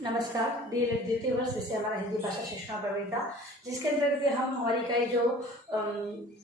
नमस्कार। द्वितीय वर्ष विषय हमारा हिंदी भाषा शिक्षण प्रवृत्ता, जिसके अंतर्गत हम हमारी इकाई जो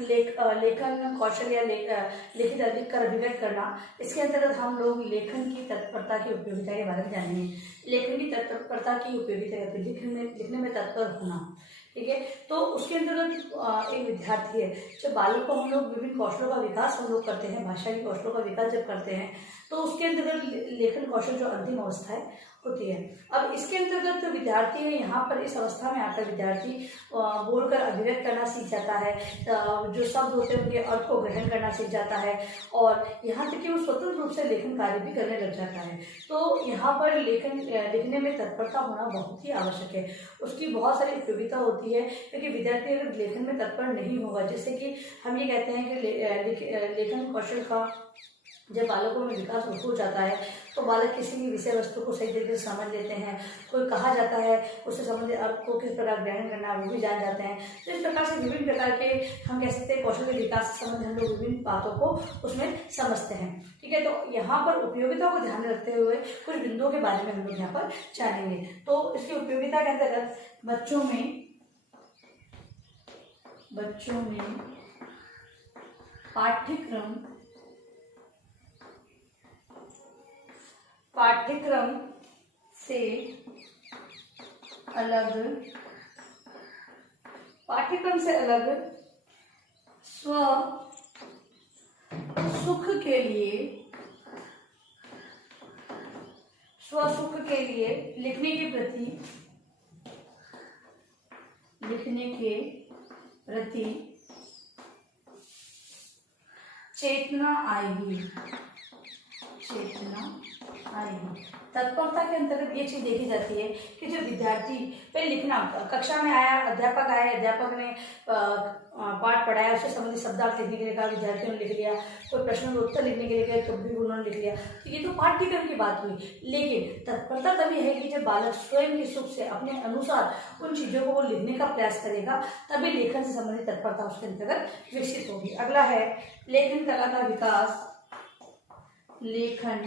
लेखन कौशल या लिखित अभिव्यक्त करना, इसके अंतर्गत हम लोग लेखन की तत्परता की उपयोगिता के बारे में जानेंगे। लेखन की तत्परता की उपयोगिता, लिखने में तत्पर होना, ठीक है। तो उसके अंतर्गत एक विद्यार्थी है, जब बालक को हम लोग विभिन्न कौशलों का विकास हम लोग करते हैं, भाषा के कौशलों का विकास जब करते हैं, तो उसके अंतर्गत लेखन कौशल जो अंतिम अवस्था है होती है। अब इसके अंतर्गत विद्यार्थी है, यहाँ पर इस अवस्था में आकर विद्यार्थी बोलकर अभिव्यक्त करना सीख जाता है, जो शब्द होते हैं उनके अर्थ को ग्रहण करना सीख जाता है, और यहाँ तक कि वो स्वतंत्र रूप से लेखन कार्य भी करने लग जाता है। तो यहाँ पर लिखने में तत्परता होना बहुत ही आवश्यक है। उसकी बहुत सारी उपयोगिता होती है, क्योंकि विद्यार्थी अगर लेखन में तत्पर नहीं होगा, जैसे कि हम ये कहते हैं कि लेखन कौशल का जब बालकों में विकास हो जाता है, तो बालक किसी भी विषय वस्तु को सही तरीके से समझ लेते हैं। कोई कहा जाता है, उससे संबंधित अर्थ को किस प्रकार ग्रहण करना है वो भी जान जाते हैं। तो इस प्रकार से विभिन्न प्रकार के हम कह सकते हैं कौशल के विकास से संबंधित हम लोग विभिन्न बातों को उसमें समझते हैं, ठीक है। तो यहाँ पर उपयोगिता को ध्यान में रखते हुए कुछ बिंदुओं के बारे में हम लोग यहाँ पर जानेंगे। तो इसकी उपयोगिता के अंतर्गत बच्चों में पाठ्यक्रम से अलग स्व सुख के लिए लिखने के प्रति चेतना आएगी। तत्परता के अंतर्गत ये चीज देखी जाती है कि जो विद्यार्थी पे लिखना, कक्षा में आया, अध्यापक ने पाठ पढ़ाया, उससे संबंधित शब्दार्थ लिखने के लिए कहा, विद्यार्थियों ने लिख लिया। कोई प्रश्न का उत्तर लिखने के लिए कहा तो भी उन्होंने लिख लिया। तो ये तो पाठ्यक्रम की बात हुई, लेकिन तत्परता तभी है कि जब बालक स्वयं के सुख से अपने अनुसार उन चीजों को वो लिखने का प्रयास करेगा, तभी लेखन से संबंधित तत्परता उसके अंतर्गत विकसित होगी। अगला है लेखन कला का विकास। लेखन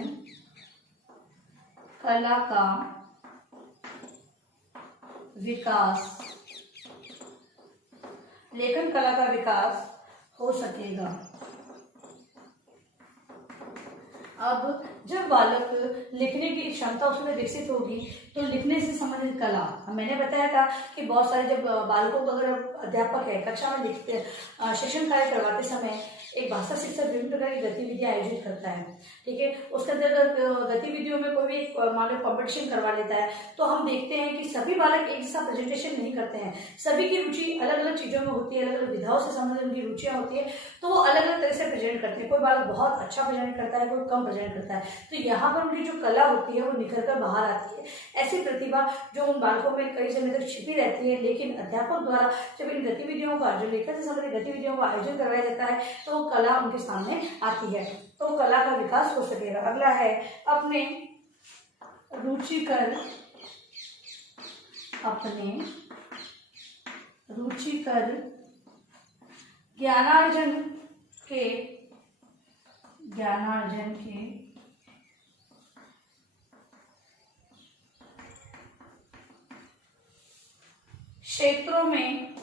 कला का विकास हो सकेगा। अब जब बालक लिखने की क्षमता उसमें विकसित होगी, तो लिखने से संबंधित कला, मैंने बताया था कि बहुत सारे जब बालकों को अगर अध्यापक है कक्षा में लिखते शिक्षण कार्य करवाते समय एक भाषा शिक्षक विभिन्न प्रकार की गतिविधियां आयोजित करता है, ठीक है। उसके अंतर्गत गतिविधियों में कोई भी मान लो कॉम्पिटिशन करवा लेता है, तो हम देखते हैं कि सभी बालक एक जैसा प्रेजेंटेशन नहीं करते हैं। सभी की रुचि अलग अलग चीजों में होती है, अलग अलग विधाओं से संबंधित उनकी रुचियां होती है, तो वो अलग अलग तरह से प्रेजेंट करते हैं। कोई बालक बहुत अच्छा प्रेजेंट करता है, कोई कम प्रेजेंट करता है। तो यहाँ पर उनकी जो कला होती है वो निखर कर बाहर आती है। ऐसी प्रतिभा जो उन बालकों में कई समय तक छिपी रहती है, लेकिन अध्यापक द्वारा जब इन गतिविधियों का, जो लेखन से संबंधित गतिविधियों का आयोजन करवाया जाता है, तो वो कला उनके सामने आती है, तो कला का विकास हो सकेगा। अगला है अपने रुचिकर ज्ञानार्जन के क्षेत्रों में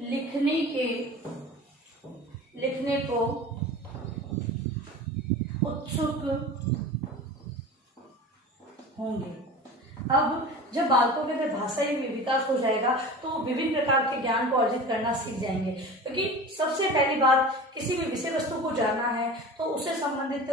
लिखने को उत्सुक होंगे। अब जब बालकों के अंदर भाषाई विकास हो जाएगा, तो वो विभिन्न प्रकार के ज्ञान को अर्जित करना सीख जाएंगे, क्योंकि सबसे पहली बात, किसी भी विषय वस्तु को जानना है तो उससे संबंधित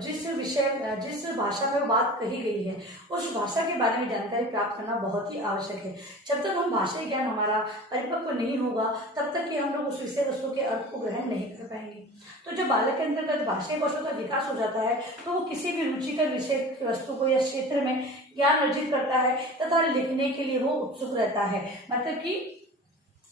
जिस भाषा में बात कही गई है, उस भाषा के बारे में जानकारी प्राप्त करना बहुत ही आवश्यक है। जब तक हम भाषाई ज्ञान हमारा परिपक्व नहीं होगा, तब तक कि हम लोग उस विषय वस्तु के अर्थ को ग्रहण नहीं कर पाएंगे। तो जब बालक के अंतर्गत भाषाई कौशल का विकास हो जाता है, तो वो किसी भी रुचिकर विषय वस्तु को या क्षेत्र में ज्ञान अर्जित करता है तथा लिखने के लिए वो उत्सुक रहता है। मतलब कि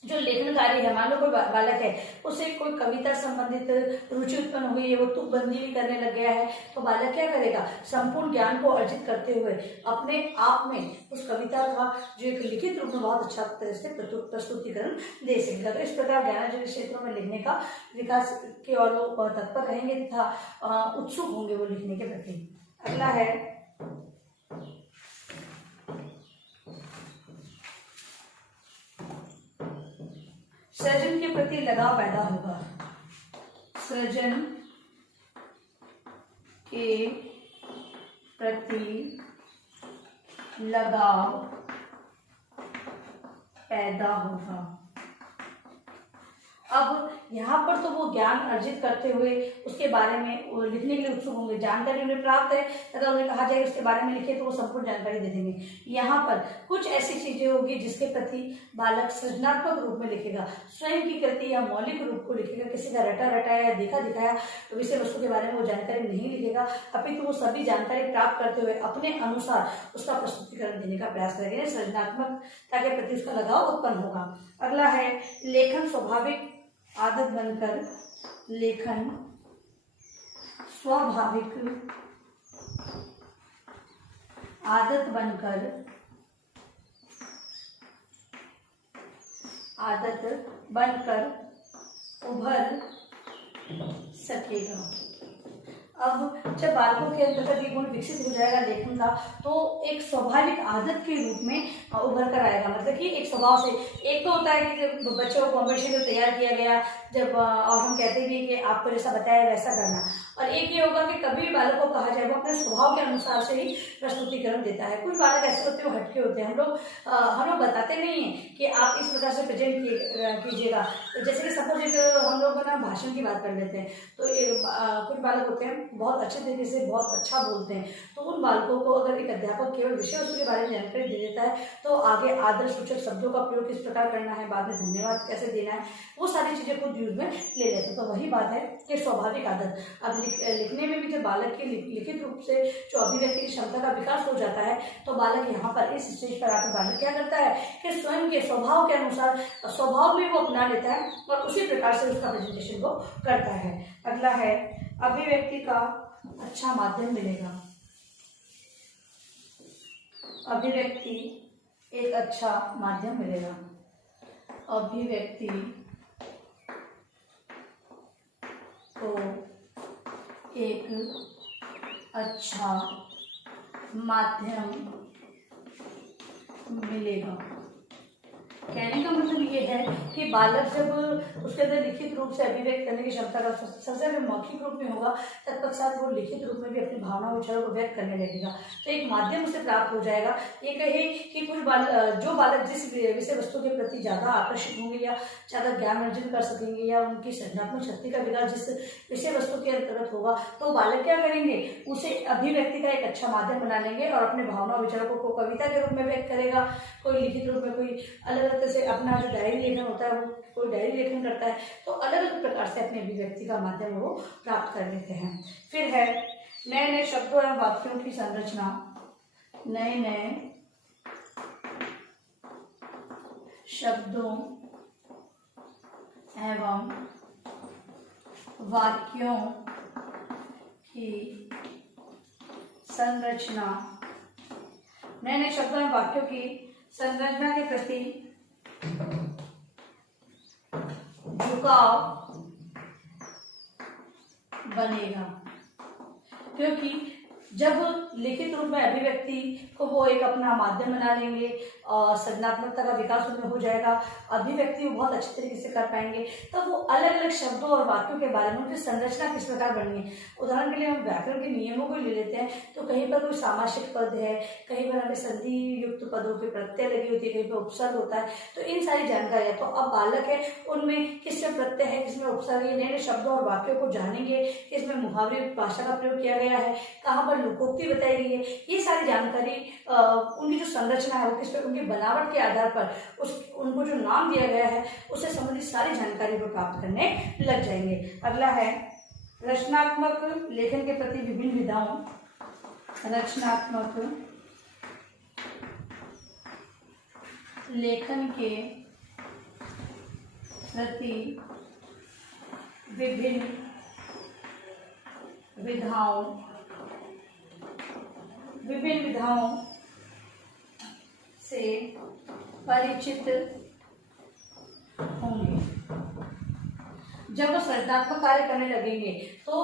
जो लेखन कार्य है, मान लो कोई बालक है, उसे कोई कविता संबंधित रुचि उत्पन्न हुई है, वो तुकबंदी भी करने लग गया है, तो बालक क्या करेगा, संपूर्ण ज्ञान को अर्जित करते हुए अपने आप में उस कविता का जो एक लिखित रूप में बहुत अच्छा तरह से प्रस्तुतिकरण दे सकेगा। तो इस प्रकार ज्ञानार्जन क्षेत्रों में लिखने का विकास की ओर वो तत्पर रहेंगे तथा उत्सुक होंगे वो लिखने के प्रति। अगला है सृजन के प्रति लगाव पैदा होगा। सृजन के प्रति लगाव पैदा होगा। अब यहाँ पर तो वो ज्ञान अर्जित करते हुए उसके बारे में लिखने के लिए उत्सुक होंगे, जानकारी उन्हें प्राप्त है तथा उन्हें कहा जाएगा उसके बारे में लिखे तो वो संपूर्ण जानकारी दे देंगे। यहाँ पर कुछ ऐसी चीजें होगी जिसके प्रति बालक सृजनात्मक रूप में लिखेगा, स्वयं की कृति या मौलिक रूप को लिखेगा, किसी का रटा रटाया या देखा दिखाया तो विषय वस्तु के बारे में वो जानकारी नहीं लिखेगा, अपितु वो सभी जानकारी प्राप्त करते हुए अपने अनुसार उसका प्रस्तुतिकरण देने का प्रयास करेंगे। सृजनात्मकता के प्रति उसका लगाव उत्पन्न होगा। अगला है लेखन स्वाभाविक आदत बनकर, लेखन स्वाभाविक आदत बनकर उभर सकेगा। अब जब बालकों के अंतर्गत ये गुण विकसित हो जाएगा लेखन का, तो एक स्वाभाविक आदत के रूप में उभर कर आएगा। मतलब कि एक स्वभाव से, एक तो होता है कि जब बच्चों को हमेशा जो तैयार किया गया, जब और हम कहते भी कि आपको जैसा बताया वैसा करना, और एक ये होगा कि कभी भी बालक को कहा जाए वो अपने स्वभाव के अनुसार से ही प्रस्तुतिकरण देता है। कुछ बालक ऐसे होते हैं वो हटके होते हैं, हम लोग बताते नहीं हैं कि आप इस प्रकार से प्रेजेंट कीजिएगा। तो जैसे कि सपोज एक हम लोग ना भाषण की बात कर लेते हैं, तो कुछ बालक होते हैं बहुत अच्छे तरीके से बहुत अच्छा बोलते हैं, तो उन बालकों को अगर एक अध्यापक केवल विषय वस्तु के बारे में जानकारी दे देता है तो आगे आदर सूचक शब्दों का प्रयोग किस प्रकार करना है, बाद में धन्यवाद कैसे देना है, वो सारी चीजें खुद यूज में ले लेते हैं। तो वही बात है कि स्वाभाविक आदत। अब लिखने में भी जब बालक की लिखित रूप से जो अभिव्यक्ति की क्षमता का विकास हो जाता है, तो बालक यहाँ पर इस स्टेज पर आकर बालक क्या करता है कि स्वयं के स्वभाव के अनुसार स्वभाव में वो अपना लेता है और उसी प्रकार से उसका प्रेजेंटेशन वो करता है। अगला है अभिव्यक्ति का अच्छा माध्यम मिलेगा। अभिव्यक्ति एक अच्छा माध्यम मिलेगा। अभिव्यक्ति को एक अच्छा माध्यम मिलेगा। कहने का मतलब ये है कि बालक जब उसके अंदर लिखित रूप से अभिव्यक्त करने की क्षमता का सबसे पहले मौखिक रूप में होगा, तत्पश्चात वो लिखित रूप में भी अपनी भावना विचारों को व्यक्त करने लगेगा, तो एक माध्यम उसे प्राप्त हो जाएगा। ये कहे कि कुछ जो बालक जिस विषय वस्तु के प्रति ज़्यादा आकर्षित होंगे या ज़्यादा ज्ञान अर्जन कर सकेंगे या उनकी सृजनात्मक शक्ति का विकास जिस विषय वस्तु के अंतर्गत होगा, तो बालक क्या करेंगे, उसे अभिव्यक्ति का एक अच्छा माध्यम बना लेंगे और अपने भावना विचारों को कविता के रूप में व्यक्त करेगा, कोई लिखित रूप में, कोई अलग अलग से अपना जो डायरी लेखन होता है वो कोई डायरी लेखन करता है, तो अलग अलग प्रकार से अपने अभिव्यक्ति का माध्यम वो प्राप्त कर लेते हैं। फिर है नए नए शब्दों एवं वाक्यों की संरचना। नए नए शब्दों एवं वाक्यों की संरचना। नए नए शब्दों एवं वाक्यों की संरचना के प्रति झुकाव बनेगा, क्योंकि जब लिखित रूप में अभिव्यक्ति को वो एक अपना माध्यम बना लेंगे और सृजनात्मकता का विकास उनमें हो जाएगा, अभिव्यक्ति वो बहुत अच्छे तरीके से कर पाएंगे, तो वो अलग अलग शब्दों और वाक्यों के बारे में उनकी संरचना किस प्रकार बननी है। उदाहरण के लिए हम व्याकरण के नियमों को ले लेते हैं, तो कहीं पर कोई सामासिक पद है, कहीं पर हमें संधि युक्त पदों के प्रत्यय लगी होती है, कहीं पर उपसर्ग होता है, तो इन सारी जानकारी है। तो अब बालक है उनमें किससे प्रत्यय है, किसमें उपसर्ग है, नए नए शब्दों और वाक्यों को जानेंगे, किसमें मुहावरे भाषा का प्रयोग किया गया है, कहाँ पर लोकोक्ति बताई गई है, ये सारी जानकारी उनकी जो संरचना है वो किस पर, उनकी बनावट के आधार पर उनको जो नाम दिया गया है उससे संबंधित सारी जानकारी को प्राप्त करने लग जाएंगे। अगला है रचनात्मक लेखन के प्रति विभिन्न विधाओं। रचनात्मक लेखन के प्रति विभिन्न विधाओं से परिचित होंगे। जब वो सृजनात्मक कार्य करने लगेंगे तो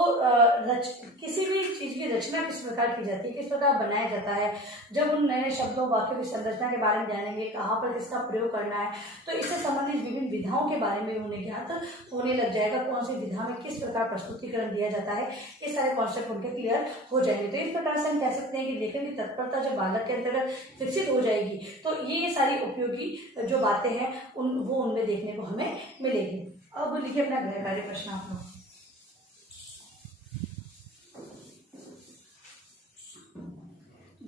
किसी भी चीज की रचना किस प्रकार की जाती है, किस प्रकार बनाया जाता है, जब उन नए शब्दों वाक्यों की संरचना के बारे में जानेंगे, कहाँ पर किसका प्रयोग करना है, तो इससे संबंधित विभिन्न विधाओं के बारे में उन्हें ज्ञात होने लग जाएगा। कौन सी विधा में किस प्रकार प्रस्तुतिकरण दिया जाता है, ये सारे कॉन्सेप्ट उनके क्लियर हो जाएंगे। तो इस प्रकार से हम कह सकते हैं कि लेखन की तत्परता जब बालक के अंतर्गत विकसित हो जाएगी तो ये सारी उपयोगी जो बातें हैं वो उनमें देखने को हमें मिलेगी। अब लिखिए अपना गृह कार्य प्रश्न आप लोग।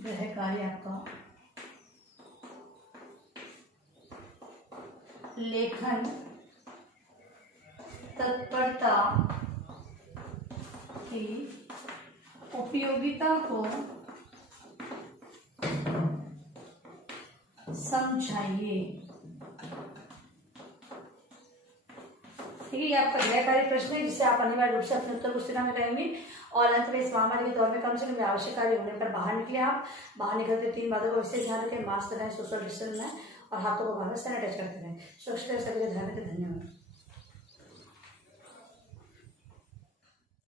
गृह कार्य आपका लेखन तत्परता की उपयोगिता को समझाइए। ठीक है, ये आपका गृह कार्य प्रश्न है जिसे आप अनिवार्य रूप से अपने उत्तर पुस्तिका में करेंगे। और अंत में इस महामारी के दौर में कम से कम आवश्यक कार्य होने पर बाहर निकले। आप बाहर निकलते 3 बातों को विशेष ध्यान रखें, मास्क लगाएं, सोशल डिस्टेंस बनाएं और हाथों को बाहर सैनिटाइज करते रहें। सुरक्षित सभी को ध्यान रखें। धन्यवाद।